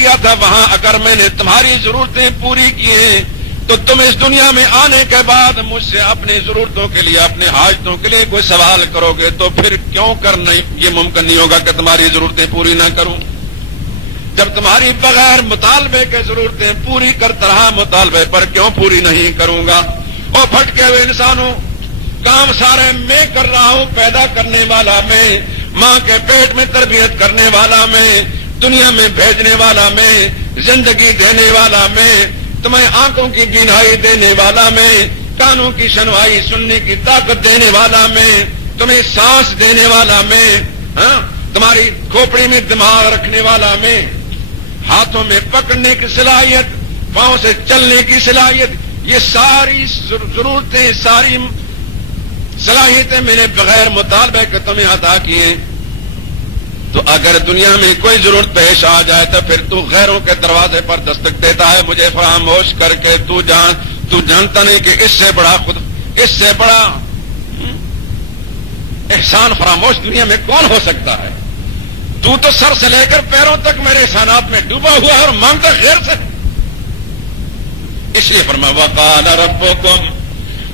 کیا تھا وہاں اگر میں نے تمہاری ضرورتیں پوری کی ہیں تو تم اس دنیا میں آنے کے بعد مجھ سے اپنی ضرورتوں کے لیے اپنے حاجتوں کے لیے کوئی سوال کرو گے تو پھر کیوں کرنا یہ ممکن نہیں ہوگا کہ تمہاری ضرورتیں پوری نہ کروں؟ جب تمہاری بغیر مطالبے کی ضرورتیں پوری کرتا رہا مطالبے پر کیوں پوری نہیں کروں گا؟ اور بھٹکے ہوئے انسانوں، کام سارے میں کر رہا ہوں، پیدا کرنے والا میں، ماں کے پیٹ میں تربیت کرنے والا میں، دنیا میں بھیجنے والا میں، زندگی دینے والا میں، تمہیں آنکھوں کی بینائی دینے والا میں، کانوں کی سنوائی سننے کی طاقت دینے والا میں، تمہیں سانس دینے والا میں، تمہاری کھوپڑی میں دماغ رکھنے والا میں، ہاتھوں میں پکڑنے کی صلاحیت، پاؤں سے چلنے کی صلاحیت، یہ ساری ضرورتیں، ساری صلاحیتیں میں نے بغیر مطالبے کے تمہیں عطا کیے. تو اگر دنیا میں کوئی ضرورت پیش آ جائے تو پھر تو غیروں کے دروازے پر دستک دیتا ہے مجھے فراموش کر کے. تو جانتا نہیں کہ اس سے بڑا احسان فراموش دنیا میں کون ہو سکتا ہے؟ تو سر سے لے کر پیروں تک میرے احسانات میں ڈوبا ہوا ہے اور مانگتا غیر سے. اس لیے فرمایا وقال ربکم،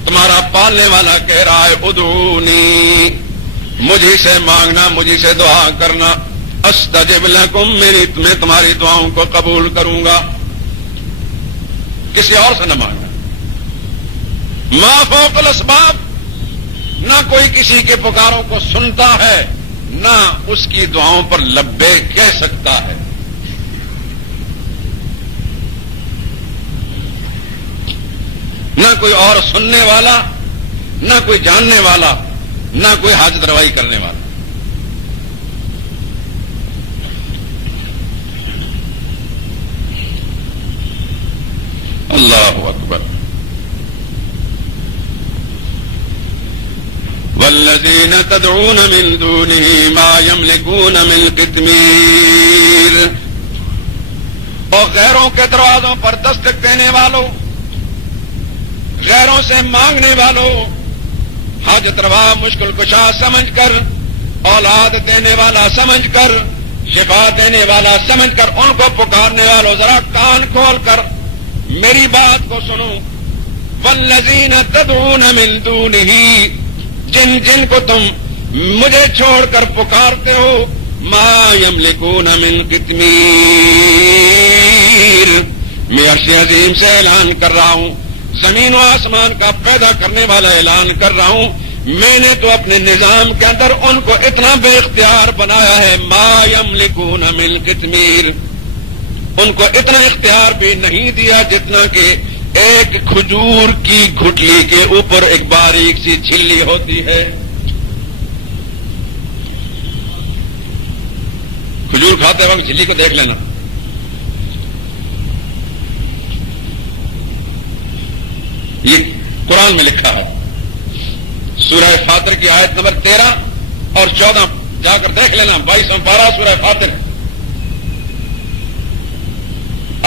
تمہارا پالنے والا کہہ رہا ہے ادعونی، مجھے سے مانگنا، مجھے سے دعا کرنا، استجب لکم، میں تمہاری دعاؤں کو قبول کروں گا. کسی اور سے نہ مانگنا. ما فوق الاسباب، نہ کوئی کسی کے پکاروں کو سنتا ہے نہ اس کی دعاؤں پر لبے کہہ سکتا ہے. نہ کوئی اور سننے والا، نہ کوئی جاننے والا، نہ کوئی حاجت روائی کرنے والا. اللہ اکبر. والذین تدعون من دونه ما یملکون من قطمیر، اور غیروں کے دروازوں پر دستک دینے والوں، غیروں سے مانگنے والوں، حاجت روا مشکل کشا سمجھ کر، اولاد دینے والا سمجھ کر، شفا دینے والا سمجھ کر ان کو پکارنے والوں، ذرا کان کھول کر میری بات کو سنو. والذین تدعون من دونہ، جن کو تم مجھے چھوڑ کر پکارتے ہو، ما یملکون من قطمیر، میں عرش عظیم سے اعلان کر رہا ہوں، زمین و آسمان کا پیدا کرنے والا اعلان کر رہا ہوں، میں نے تو اپنے نظام کے اندر ان کو اتنا بے اختیار بنایا ہے، ما یملکون من قطمیر، ان کو اتنا اختیار بھی نہیں دیا جتنا کہ ایک کھجور کی گھٹلی کے اوپر ایک باریک سی جھلی ہوتی ہے. کھجور کھاتے وقت جھلی کو دیکھ لینا. یہ قرآن میں لکھا ہے، سورہ فاطر کی آیت نمبر 13 اور 14 جا کر دیکھ لینا. 22واں پارہ سورہ فاطر،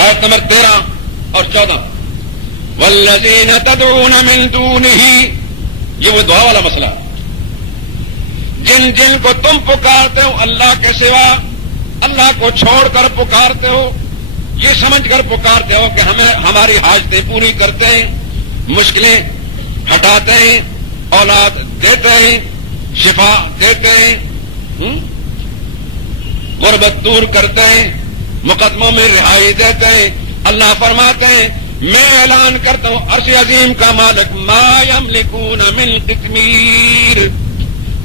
آیت نمبر 13 اور 14. والذین تدعون من دونہ، یہ وہ دعا والا مسئلہ، جن کو تم پکارتے ہو اللہ کے سوا، اللہ کو چھوڑ کر پکارتے ہو، یہ سمجھ کر پکارتے ہو کہ ہماری حاجتیں پوری کرتے ہیں، مشکلیں ہٹاتے ہیں، اولاد دیتے ہیں، شفا دیتے ہیں، غربت دور کرتے ہیں، مقدموں میں رہائی دیتے ہیں. اللہ فرماتے ہیں میں اعلان کرتا ہوں عرش عظیم کا مالک، ما یملکون من قطمیر.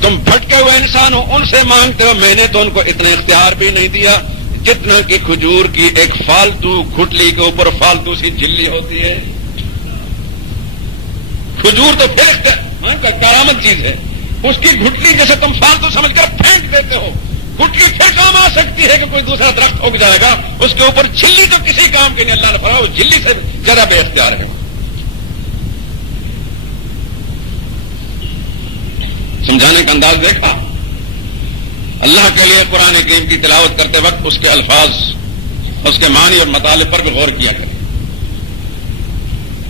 تم بھٹکے ہوئے انسانوں ان سے مانگتے ہو، میں نے تو ان کو اتنا اختیار بھی نہیں دیا جتنا کہ کھجور کی ایک فالتو گھٹلی کے اوپر فالتو سی جھلی ہوتی ہے. کھجور تو پھر کرامت چیز ہے، اس کی گھٹلی جیسے تم فالتو سمجھ کر پھینک دیتے ہو، گھٹلی پھر کام آ سکتی ہے کہ کوئی دوسرا درخت اگ جائے گا، اس کے اوپر جھلی تو کسی کام کی نہیں. اللہ نے فرمایا وہ جھلی سے زیادہ بے اختیار ہے. سمجھانے کا انداز دیکھا. اللہ کے لیے قرآن کریم کی تلاوت کرتے وقت اس کے الفاظ، اس کے معنی اور مطالب پر بھی غور کیا کریں.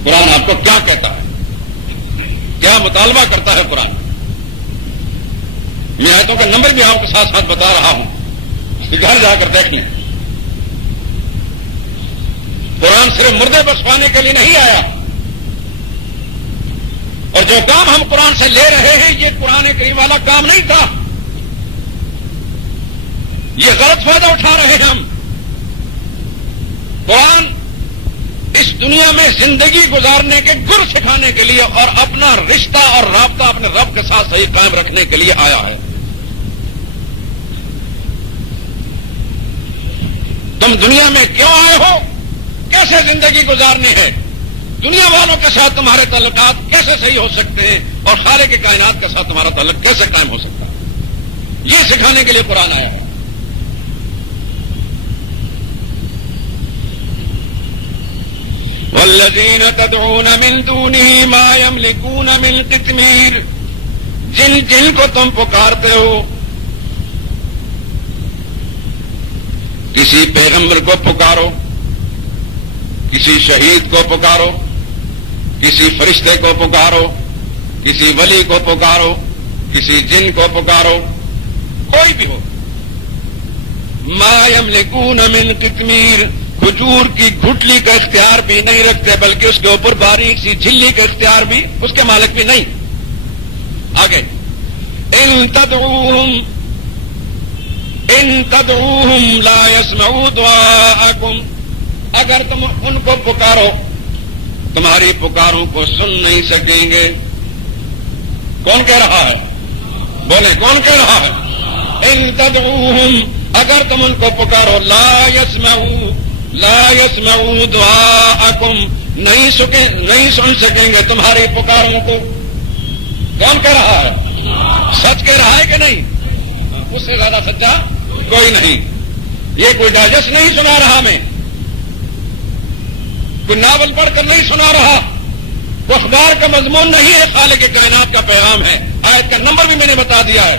قرآن آپ کو کیا کہتا ہے، کیا مطالبہ کرتا ہے قرآن. میں آیتوں کا نمبر بھی آپ کے ساتھ ساتھ بتا رہا ہوں، گھر جا کر دیکھ لیں. قرآن صرف مردے بخشوانے کے لیے نہیں آیا، اور جو کام ہم قرآن سے لے رہے ہیں یہ قرآن کریم والا کام نہیں تھا، یہ غلط فائدہ اٹھا رہے ہیں ہم۔ قرآن اس دنیا میں زندگی گزارنے کے گر سکھانے کے لیے اور اپنا رشتہ اور رابطہ اپنے رب کے ساتھ صحیح قائم رکھنے کے لیے آیا ہے۔ تم دنیا میں کیوں آئے ہو، کیسے زندگی گزارنی ہے، دنیا والوں کے ساتھ تمہارے تعلقات کیسے صحیح ہو سکتے ہیں، اور خالق کائنات کے ساتھ تمہارا تعلق کیسے قائم ہو سکتا ہے، یہ سکھانے کے لیے قرآن آیا ہے۔ والذین تدعون من دونہ ما یملکون من قطمیر، جن کو تم پکارتے ہو، کسی پیغمبر کو پکارو، کسی شہید کو پکارو، کسی فرشتے کو پکارو، کسی ولی کو پکارو، کسی جن کو پکارو، کوئی بھی ہو، ما یملکون من قطمیر، کھجور کی گھٹلی کا اختیار بھی نہیں رکھتے، بلکہ اس کے اوپر باریک سی جھلی کا اختیار بھی اس کے مالک بھی نہیں۔ آگے ان تدعوہم لا يسمعوا دعاءکم، اگر تم ان کو پکارو تمہاری پکاروں کو سن نہیں سکیں گے۔ کون کہہ رہا ہے؟ بولے کون کہہ رہا ہے؟ ان تدعوہم، اگر تم ان کو پکارو، لا يسمعوا دعاءکم، نہیں سن سکیں گے تمہاری پکاروں کو۔ کون کہہ رہا ہے؟ سچ کہہ رہا ہے کہ نہیں؟ اس سے زیادہ سچا کوئی نہیں۔ یہ کوئی ڈائجسٹ نہیں سنا رہا، میں کوئی ناول پڑھ کر نہیں سنا رہا، وہ اخبار کا مضمون نہیں ہے، خالق کائنات کا پیغام ہے۔ آیت کا نمبر بھی میں نے بتا دیا ہے،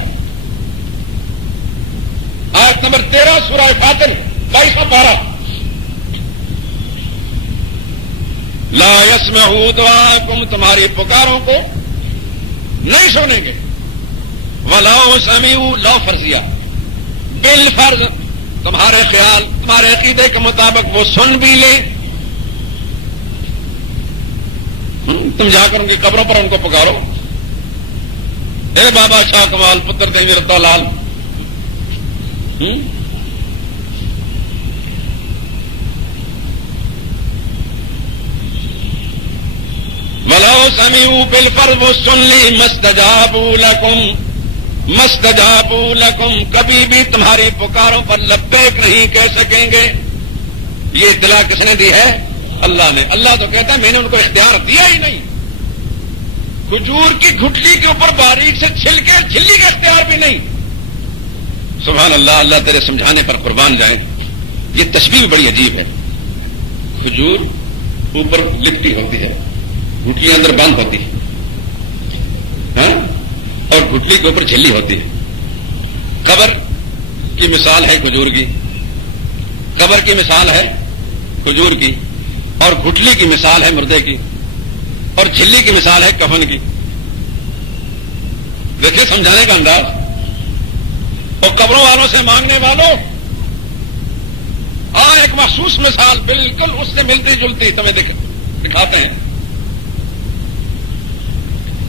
آیت نمبر 13 سورہ فاطر 22واں پارہ۔ لا يسمعوا دعاءکم، تمہاری پکاروں کو نہیں سنیں گے۔ ولو سمعوا، لو فرضیہ، بالفرض تمہارے خیال تمہارے عقیدے کے مطابق وہ سن بھی لیں، تم جا کر ان کی قبروں پر ان کو پکارو، اے بابا شاہ کمال پتر دیوی رتا لال، ولو سمعوا بالفرض، وہ سن لی، مستجابوا لکم، کبھی بھی تمہاری پکاروں پر لبیک نہیں کہہ سکیں گے۔ یہ اطلاع کس نے دی ہے؟ اللہ نے۔ اللہ تو کہتا ہے میں نے ان کو اختیار دیا ہی نہیں، کھجور کی گھٹلی کے اوپر باریک سے جھلی کا اختیار بھی نہیں۔ سبحان اللہ، اللہ تیرے سمجھانے پر قربان جائیں۔ یہ تشبیہ بڑی عجیب ہے، کھجور اوپر لکٹی ہوتی ہے، گھٹلی اندر بند ہوتی ہے، اور گھٹلی کے اوپر جھلی ہوتی ہے۔ قبر کی مثال ہے کھجور کی، قبر کی مثال ہے کھجور کی، اور گھٹلی کی مثال ہے مردے کی، اور جھلی کی مثال ہے کفن کی۔ دیکھیں سمجھانے کا انداز۔ اور قبروں والوں سے مانگنے والوں، ایک مخصوص مثال بالکل اس سے ملتی جلتی تمہیں دکھاتے ہیں۔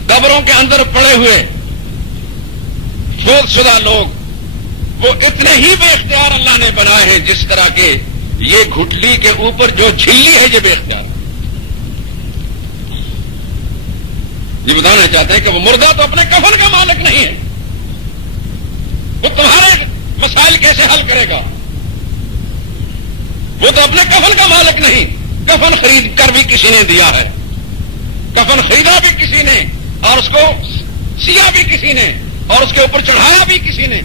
قبروں کے اندر پڑے ہوئے فوت شدہ لوگ، وہ اتنے ہی بے اختیار اللہ نے بنائے ہیں جس طرح کے یہ گھٹلی کے اوپر جو جھلی ہے یہ بے اختیار۔ یہ بتانا چاہتے ہیں کہ وہ مردہ تو اپنے کفن کا مالک نہیں ہے، وہ تمہارے مسائل کیسے حل کرے گا؟ وہ تو اپنے کفن کا مالک نہیں، کفن خرید کر بھی کسی نے دیا ہے، کفن خریدا بھی کسی نے، اور اس کو سیا بھی کسی نے، اور اس کے اوپر چڑھایا بھی کسی نے،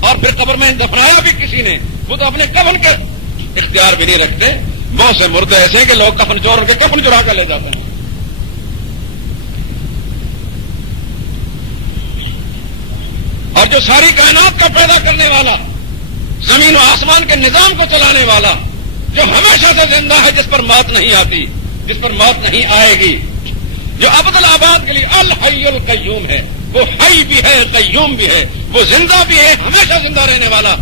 اور پھر قبر میں دفنایا بھی کسی نے۔ وہ تو اپنے کفن کے اختیار بھی نہیں رکھتے۔ بہت سے مردے ایسے ہیں کہ لوگ کفن چور کے کفن چرا کر لے جاتے ہیں۔ اور جو ساری کائنات کا پیدا کرنے والا، زمین و آسمان کے نظام کو چلانے والا، جو ہمیشہ سے زندہ ہے، جس پر موت نہیں آتی، جس پر موت نہیں آئے گی، جو ابد الآباد کے لیے الحی القیوم ہے، وہ حی بھی ہے قیوم بھی ہے، وہ زندہ بھی ہے، ہمیشہ زندہ رہنے والا۔